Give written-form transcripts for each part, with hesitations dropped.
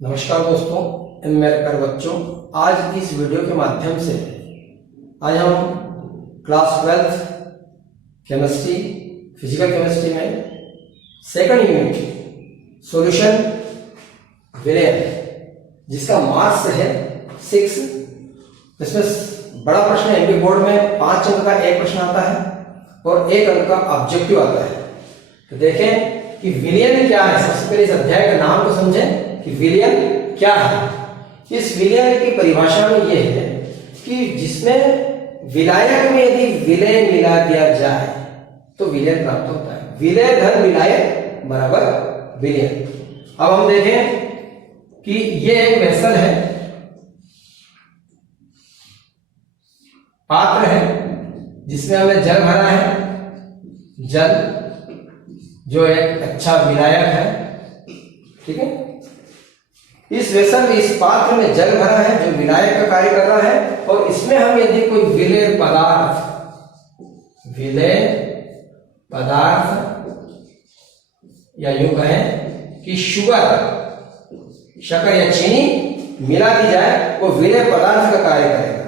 नमस्कार दोस्तों, मेरे प्यारे बच्चों। आज इस वीडियो के माध्यम से आज हम क्लास 12 केमिस्ट्री फिजिकल केमिस्ट्री में सेकंड यूनिट सॉल्यूशन विलेय जिसका मार्क्स है 6। इसमें बड़ा प्रश्न एमपी बोर्ड में 5 अंक का एक प्रश्न आता है और 1 अंक का ऑब्जेक्टिव आता है। तो देखें कि विलयन क्या है। सबसे पहले इस अध्याय का नाम को समझें कि विलयन क्या है। इस विलयन की परिभाषा में यह है कि जिसमें विलायक में यदि विलय मिला दिया जाए तो विलयन प्राप्त होता है। विलय धन विलायक बराबर विलयन। अब हम देखें कि यह एक वेसल है, पात्र है जिसमें हमने जल भरा है। जल जो एक अच्छा विलायक है, ठीक है। इस वेसल में, इस पात्र में जल भरा है जो विलायक का कार्य कर रहा है और इसमें हम यदि कोई विलेय पदार्थ या यूं कहें कि शक्कर या चीनी मिला दी जाए वो विलेय पदार्थ का कार्य करेगा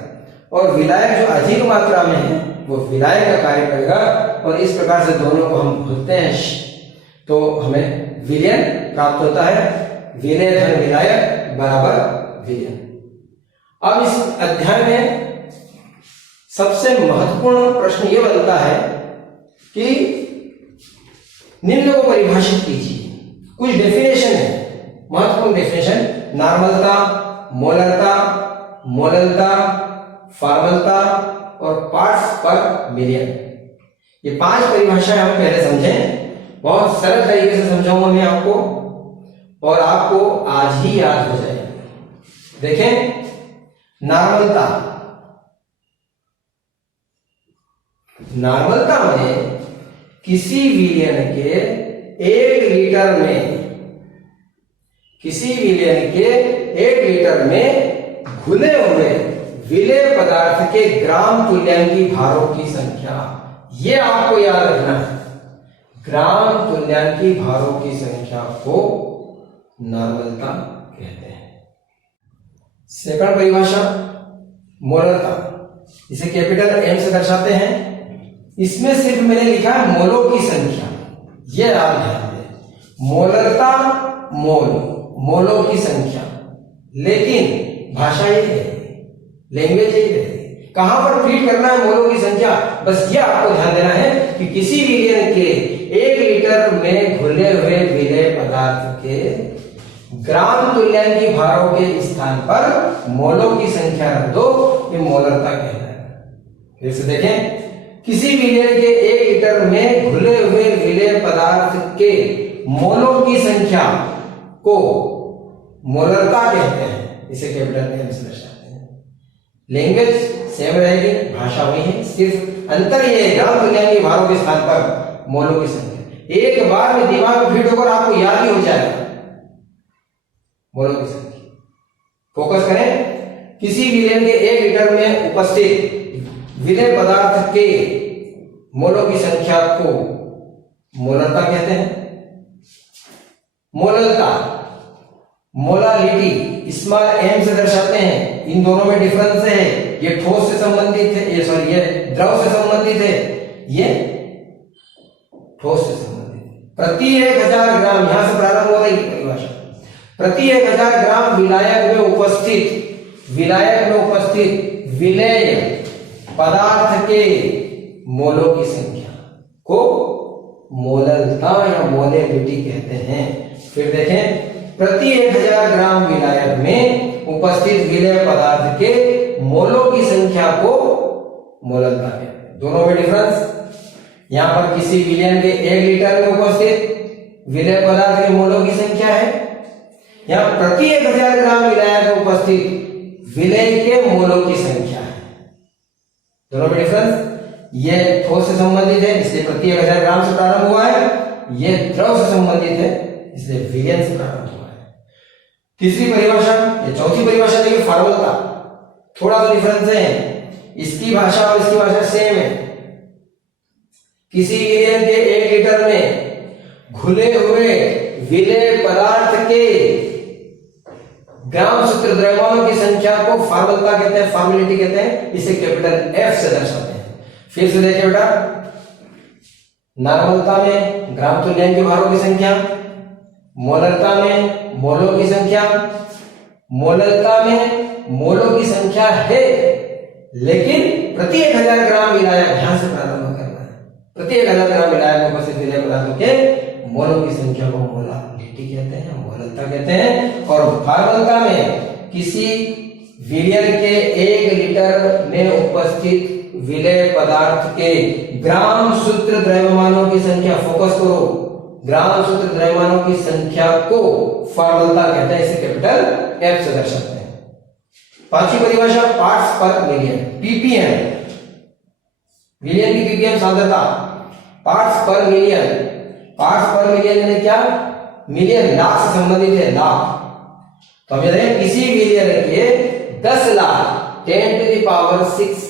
और विलायक जो अधिक मात्रा में है वो विलायक का कार्य करेगा और इस प्रकार से दोनों को हम भूलते हैं तो हमें विलयन प्राप्त होता है। विलय धन विलायक बराबर विलयन। अब इस अध्याय में सबसे महत्वपूर्ण प्रश्न यह बनता है कि निम्न को परिभाषित कीजिए। कुछ डेफिनेशन है, महत्वपूर्ण डेफिनेशन: नॉर्मलता, मोलरता, मोललता, फॉर्मलता और पार्ट्स पर मिलियन। ये 5 परिभाषाएं हम पहले समझें। बहुत सरल तरीके से समझाऊंगा मैं आपको और आपको आज ही याद हो जाएगा। देखें, नॉर्मलता। नॉर्मलता में किसी विलयन के 1 लीटर में घुले हुए विलेय पदार्थ के ग्राम तुल्यांकी भारों की संख्या, यह आपको याद रखना है। ग्राम तुल्यांकी भारों की संख्या को नॉर्मलता कहते हैं। सेकंड परिभाषा मोलरता, इसे कैपिटल एम से दर्शाते हैं। इसमें सिर्फ मैंने लिखा है मोलों की संख्या, यह आप ध्यान दें। मोलरता मोलों की संख्या, लेकिन भाषा ये है, लैंग्वेज ये है, कहां पर ट्रीट करना है मोलों की संख्या, बस ये आपको ध्यान देना है कि किसी विलयन के 1 लीटर में घुले हुए विलेय पदार्थ के ग्राम तुल्यांकी भारों के स्थान पर मोलों की संख्या रख दो, ये मोलरता कहलाएगा। फिर से देखें, किसी विलयन के 1 लीटर में घुले हुए विलेय पदार्थ के मोलों की संख्या को मोलरता कहते हैं। इसे कैपिटल एम से दर्शाते हैं। लैंग्वेज सेम रहेगी, भाषा वही है, सिर्फ अंतर ये है ग्राम तुल्यांकी भारों के स्थान पर मोलों की संख्या। एक बार में दिमाग में फिट होकर आपको याद ही हो जाएगा मोलों की संख्या। फोकस करें, किसी विलयन के 1 लीटर में उपस्थित विलेय पदार्थ के मोलों की संख्या को मोलरता कहते हैं। मोललता, मोलालिटी स्मॉल एम से दर्शाते हैं। इन दोनों में डिफरेंस है, ये ठोस से संबंधित है, ये द्रव से संबंधित है, ये ठोस से संबंधित है। प्रति 1000 ग्राम, यहां से प्रारंभ हो रही परिभाषा, प्रति 1000 ग्राम विलायक में उपस्थित विलेय पदार्थ के मोलों की संख्या को मोललता या मोलेबिलिटी कहते हैं। फिर देखें, प्रति 1000 ग्राम विलायक में उपस्थित विलेय पदार्थ के मोलों की संख्या को मोललता कहते हैं। दोनों में डिफरेंस, यहां पर किसी विलयन के 1 लीटर में उपस्थित विलेय पदार्थ के मोलों की संख्या है, यहां प्रति 1000 ग्राम विलायक में उपस्थित विलेय के मोलों की संख्या है। दोनों में डिफरेंस, यह ठोस से संबंधित है इसलिए प्रति 1000 ग्राम से प्रारंभ हुआ है, यह द्रव से संबंधित है इसलिए विलयन से प्रारंभ हुआ है। तीसरी परिभाषा, ये चौथी परिभाषा देखिए, फॉर्मलता। थोड़ा सा डिफरेंस है, इसकी भाषा और इसकी भाषा सेम है। किसी विलयन के 1 लीटर में घुले हुए विलेय पदार्थ के ग्राम सूत्र द्रव्यमानों की संख्या को फॉर्मलता कहते हैं, फॉर्मेलिटी कहते हैं, इसे कैपिटल एफ से दर्शाते हैं। फिर से देखिए बेटा, नॉर्मलता में ग्राम तुल्यांक के भारों की संख्या, मोलरता में मोलों की संख्या, मोलरता में मोलों की संख्या है, लेकिन प्रति 1000 ग्राम विलायक, ध्यान से प्रारंभ करना है, प्रति 1000 ग्राम विलायक में उपस्थित विलेय पदार्थों के मोलों की संख्या को मोलालिटी कहते हैं, मोलरता कहते हैं। और फॉर्मलता में किसी विलयन के 1 लीटर में उपस्थित विलेय पदार्थ के ग्राम सूत्र द्रव्यमानों की संख्या, फोकस करो, ग्राम सूत्र द्रव्यमानों की संख्या को फॉर्मलता कहते हैं, इसे कैपिटल एफ से दर्शाते हैं। पांचवी परिभाषा पार्ट्स पर मिलियन, पीपीएम, विलयन की पीपीएम सांद्रता, पार्ट्स पर मिलियन, पार्ट्स पर मिलियन यानी क्या, मिलियन लाख से संबंधित है, लाख। तो हम ये किसी विलयन के 10 lakh 10 to the power 6,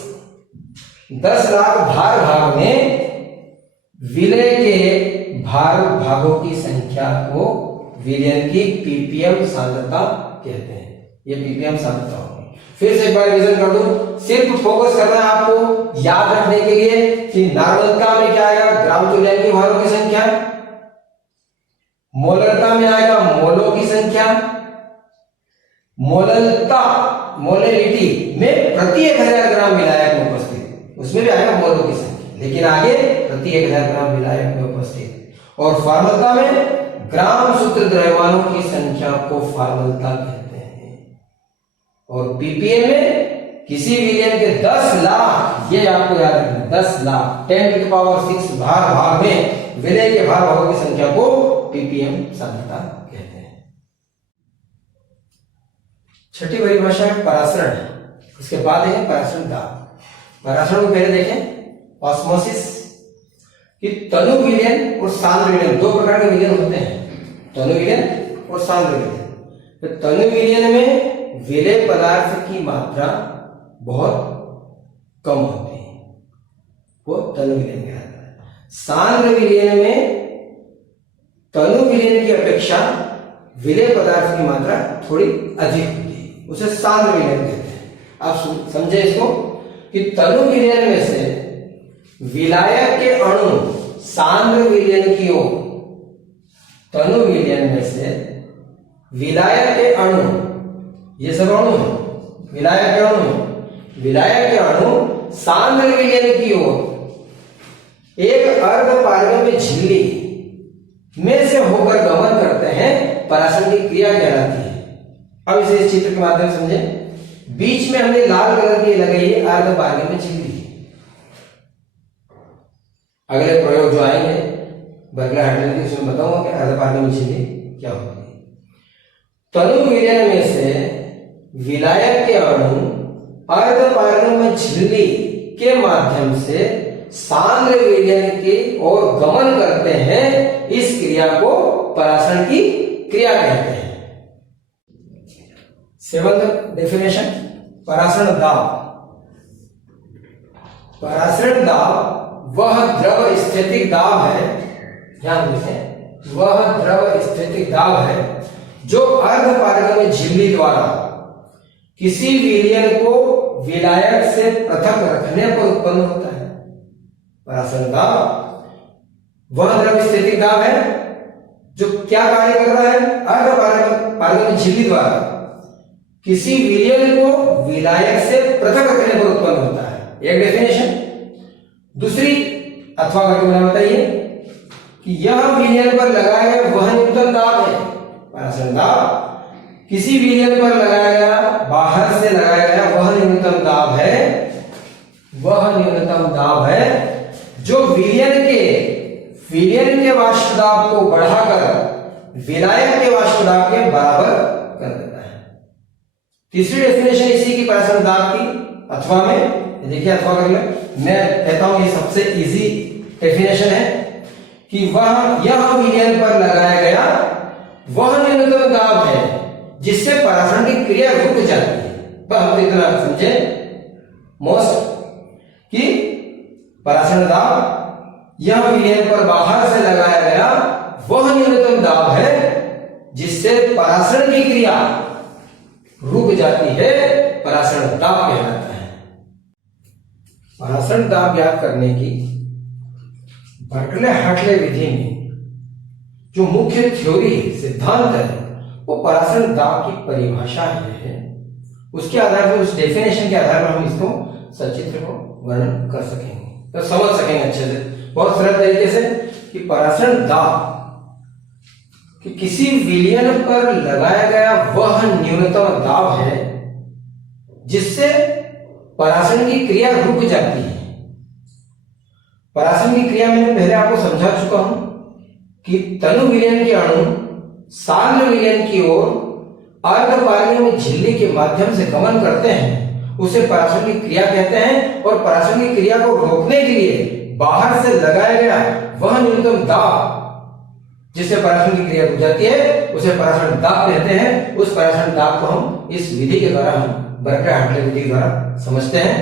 10 lakh भाग में विलय के भागों की संख्या को विलयन की पीपीएम सांद्रता कहते हैं। ये पीपीएम सांद्रता होगी। फिर से एक बार रिवीजन कर दूं, सिर्फ फोकस करना है आपको याद रखने के लिए कि नॉर्मलता में क्या आएगा, ग्राम तुल्यांक के भारों की संख्या, मोलरता में आएगा मोलों की संख्या, मोललता मोलेलिटी में प्रति 1000 ग्राम विलायक में उपस्थित, उसमें भी आएगा मोलों की संख्या, लेकिन आगे प्रति 1000 ग्राम विलायक में उपस्थित। और फॉर्मलता में ग्राम सूत्र द्रव्यमानों की संख्या को फॉर्मलता कहते हैं। और पीपीएम में किसी विलयन के 10 लाख, ये आपको याद रखना, 10 लाख 10 to the power 6 भाग में विलय के भागों की संख्या को पीपीएम सांद्रता कहते हैं। छठी परिभाषा है परासरण, उसके बाद है परासरण दाब। परासरण को पहले देखें, ऑस्मोसिस कि तनु विलयन और सांद्र विलयन, 2 प्रकार के विलयन होते हैं, तनु विलयन और सांद्र विलयन। तो तनु विलयन में विलेय पदार्थ की मात्रा बहुत कम होती है, वो तनु विलयन कहलाता है। सांद्र विलयन में तनु विलयन की अपेक्षा विलेय पदार्थ की मात्रा थोड़ी अधिक होती है, उसे सांद्र विलयन कहते हैं। आप समझे इसको कि तनु विलयन में से विलायक के अणु सांद्र विलयन की ओर, तनु विलयन में से विलायक के अणु, ये सब अणु है, विलायक के अणु, विलायक के अणु सांद्र विलयन की ओर एक अर्ध पारगम्य झिल्ली में से होकर गमन करते हैं, परासरण की क्रिया कहलाती है। अब इसे इस चित्र के माध्यम से समझें। बीच में हमने लाल कलर की लगाई है अर्ध पारगम्य झिल्ली। अगले प्रयोग जो आएंगे बर्गलर हाइड्रोलिक, उसमें बताऊंगा कि अर्ध पारगम्य झिल्ली क्या होती है। तनु विलयन में से विलायक के अणु अर्ध पारगम्य झिल्ली के माध्यम से सांद्र विलयन की ओर गमन करते हैं, इस क्रिया को परासरण की क्रिया कहते हैं। 7th डेफिनेशन, परासरण दाब। परासरण दाब वह द्रव स्थितिक दाब है, ध्यान दें, वह द्रव स्थितिक दाब है जो अर्ध पारगम्य झिल्ली द्वारा किसी विलयन को विलायक से पृथक रखने पर उत्पन्न होता है। परासरण दाब वह द्रव स्थितिक दाब है जो क्या कार्य कर रहा है, अर्ध पारगम्य झिल्ली द्वारा किसी विलयन को विलायक से पृथक रखने पर उत्पन्न होता है। एक डेफिनेशन। दूसरी, अथवा करके मैंने बताइए कि यह विलयन पर लगाया गया वह न्यूनतम दाब है। परासरण दाब किसी विलयन पर लगाया गया, बाहर से लगाया गया वह न्यूनतम दाब है, वह न्यूनतम दाब है जो विलयन के वाष्प दाब को बढ़ाकर विलायक के वाष्प दाब के बराबर कर देता है। तीसरी डेफिनेशन इसी की परासरण दाब की अथवा में, देखिए अथवा कर ले, मैं कहता हूं ये सबसे इजी डेफिनेशन है कि वह यह विलयन पर लगाया गया वह न्यूनतम दाब है जिससे परासरण की क्रिया रुक जाती है। बस हम इतना समझे मोस्ट कि परासरण दाब यह विलयन पर बाहर से लगाया गया वह न्यूनतम दाब है जिससे परासरण की क्रिया रुक जाती है, परासरण दाब कहलाता है। परासरण दाब ज्ञात करने की बर्कले-हार्टले विधि में जो मुख्य थ्योरी सिद्धांत है वो परासरण दाब की परिभाषा है। उसके आधार पर, उस डेफिनेशन के आधार पर हम इसको सचित्र को वर्णन कर सकेंगे, तो समझ सकेंगे अच्छे से, बहुत सरल तरीके से, कि परासरण दाब कि किसी विलयन पर लगाया गया वह न्यूनतम दाब है जिससे परासरण की क्रिया रुक जाती है। परासरण की क्रिया मैंने पहले आपको समझा चुका हूं कि तनु विलयन के अणु साग्र विलयन की ओर अर्धपारगम्य झिल्ली के माध्यम से गमन करते हैं, उसे परासरण की क्रिया कहते हैं। और परासरण की क्रिया को रोकने के लिए बाहर से लगाया गया वह न्यूनतम दाब जिससे परासरण की क्रिया रुक जाती है उसे परासरण दाब कहते हैं। उस परासरण दाब को हम इस विधि के द्वारा, हम बर्कले-हार्टले विधि के द्वारा समझते हैं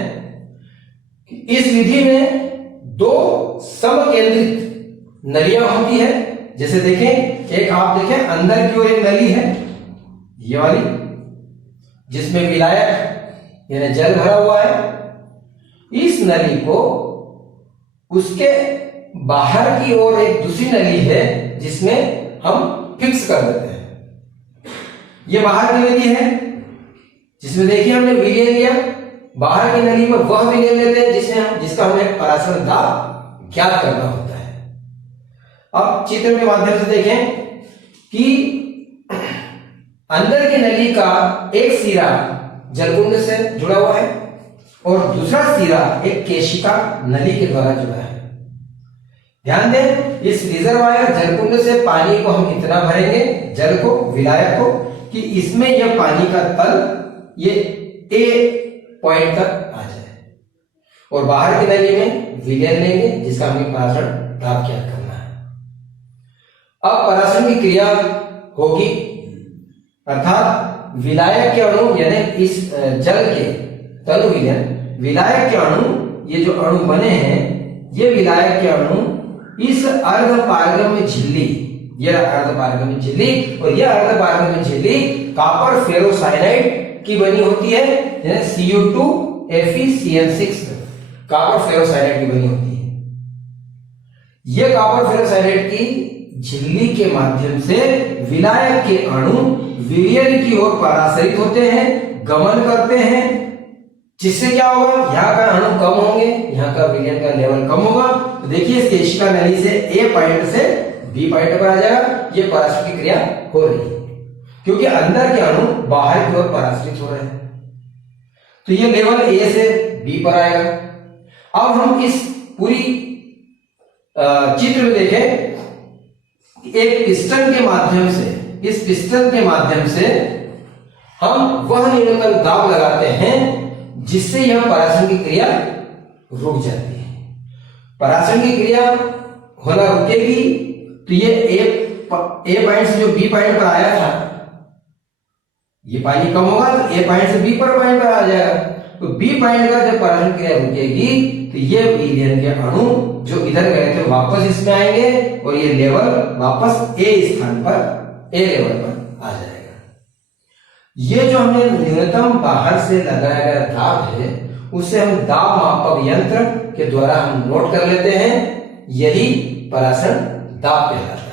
कि इस विधि में दो समकेंद्रित नलियां होती है। जैसे देखें, एक आप देखें अंदर की ओर एक नली है, ये वाली, जिसमें विलायक यानी जल भरा हुआ है। इस नली को उसके बाहर की ओर एक दूसरी नली है जिसमें हम फिक्स कर देते हैं। ये बाहर की नली है जिसमें देखिए हमने विलयन लिया, बाहर की नली में वह विलयन लेते हैं जिसका हमें परासरण दाब ज्ञात करना होता है। अब चित्र के माध्यम से देखें कि अंदर की नली का एक सिरा जलकुंड से जुड़ा हुआ है और दूसरा सिरा एक केशिका नली के द्वारा जुड़ा है। ध्यान दें, इस रिजर्वायर जलकुंड से पानी को हम इतना भरेंगे, जल को, विलायक को, कि इसमें यह पानी का तल ये ए पॉइंट तक आ जाए, और बाहर की नली में विलयन लेंगे जिसका हमें परासरण दाब ज्ञात करना है। अब परासरण की क्रिया होगी, अर्थात विलायक के अणु यानी इस जल के तनु विलयन, विलायक के अणु, ये जो अणु बने हैं, ये विलायक के अणु इस अर्धपारगम्य झिल्ली, यह अर्धपारगम्य झिल्ली, और यह अर्धपारगम्य झिल्ली कॉपर फेरोसाइनाइड की बनी होती है, Cu2 FeCN6 कॉपर फेरोसाइनाइड की बनी होती है। यह कॉपर फेरोसाइनाइड की झिल्ली के माध्यम से विलायक के अणु विलयन की ओर परासरित होते हैं, गमन करते हैं, जिससे क्या होगा, यहाँ का अणु कम होंगे, यहाँ का विलयन का लेवल कम होगा। तो देखिए इस केशिका नली से ए पॉइंट से बी पॉइंट पर आ जाएगा। ये परासरण की क्रिया हो रही है क्योंकि अंदर के अणु बाहर की ओर परासरित हो रहे हैं, तो ये लेवल ए से बी पर आएगा। अब हम इस पूरी चित्र में देखें, एक पिस्टन के माध्यम से, इस पिस्टन के माध्यम से हम वह न्यूनतम दाब लगाते हैं जिससे यह परासरण की क्रिया रुक जाती है। परासरण की क्रिया होना रुकेगी तो ये ए पॉइंट से जो बी पॉइंट पर आया था, ये पानी कम होगा तो ए पॉइंट से बी पर पॉइंट पर आ जाएगा। तो बी पॉइंट का जब परासरण क्रिया रुकेगी तो ये विलयन के अणु जो इधर गए थे वापस इसमें आएंगे और ये लेवल वापस ए स्थान पर, ए लेवल पर आ जाएगा। ये जो हमने न्यूनतम बाहर से लगाया गया दाब है उसे हम दाब मापक यंत्र के द्वारा हम नोट कर लेते हैं, यही परासरण दाब कहलाता है।